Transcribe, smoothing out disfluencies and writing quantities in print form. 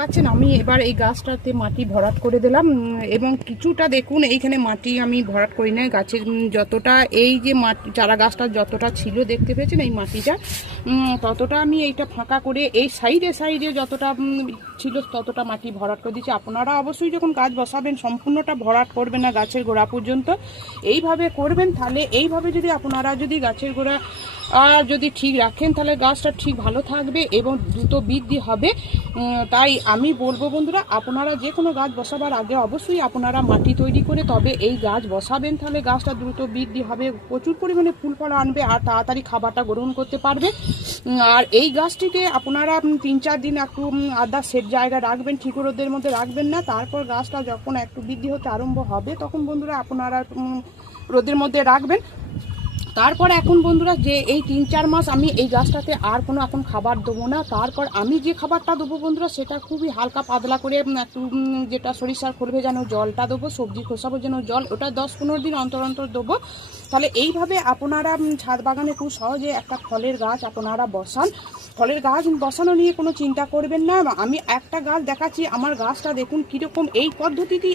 পাচ্ছেন আমি এবার এই গাছটাতে মাটি ভরাট করে দিলাম এবং কিছুটা দেখুন এইখানে মাটি আমি ভরাট করি না গাছের যতটা এই যে মাটি চারা গাছটা যতটা ছিল দেখতে পেয়েছেন এই মাটিটা ততটা আমি এইটা ফাঁকা করে এই সাইডে যতটা ছিল ততটা মাটি ভরাট করে দিচ্ছি। আপনারা অবশ্যই যখন গাছ বসাবেন সম্পূর্ণটা ভরাট করবেন না গাছের গোড়া পর্যন্ত, এইভাবে করবেন। তাহলে এইভাবে যদি আপনারা যদি গাছের গোড়া যদি ঠিক রাখেন তাহলে গাছটা ঠিক ভালো থাকবে এবং দ্রুত বৃদ্ধি হবে। তাই আমি বলবো বন্ধুরা, আপনারা যে কোনো গাছ বসাবার আগে অবশ্যই আপনারা মাটি তৈরি করে তবে এই গাছ বসাবেন, তাহলে গাছটা দ্রুত বৃদ্ধি হবে, প্রচুর পরিমাণে ফুল ফল আনবে আর তাড়াতাড়ি খাবারটা গ্রহণ করতে পারবে। আর এই গাছটিকে আপনারা 3-4 দিন একটু আদা সেট জায়গা রাখবেন, ঠিক রোদের মধ্যে রাখবেন না। তারপর গাছটা যখন একটু বৃদ্ধি হতে আরম্ভ হবে তখন বন্ধুরা আপনারা রোদের মধ্যে রাখবেন। তারপর এখন বন্ধুরা যে এই 3-4 মাস আমি এই গাছটাতে আর কোনো এখন খাবার দেবো না। তারপর আমি যে খাবারটা দেবো বন্ধুরা সেটা খুবই হালকা পাতলা করে একটু যেটা সরিষার খোল ভেজানো জলটা দেবো, সবজি খোসা ভেজানো জল, ওটা 10-15 দিন অন্তর অন্তর দেবো। তাহলে এইভাবে আপনারা ছাদ বাগানে খুব সহজে একটা ফলের গাছ আপনারা বসান। ফলের গাছ বসানো নিয়ে কোনো চিন্তা করবেন না। আমি একটা গাছ দেখাচ্ছি, আমার গাছটা দেখুন কীরকম এই পদ্ধতিতেই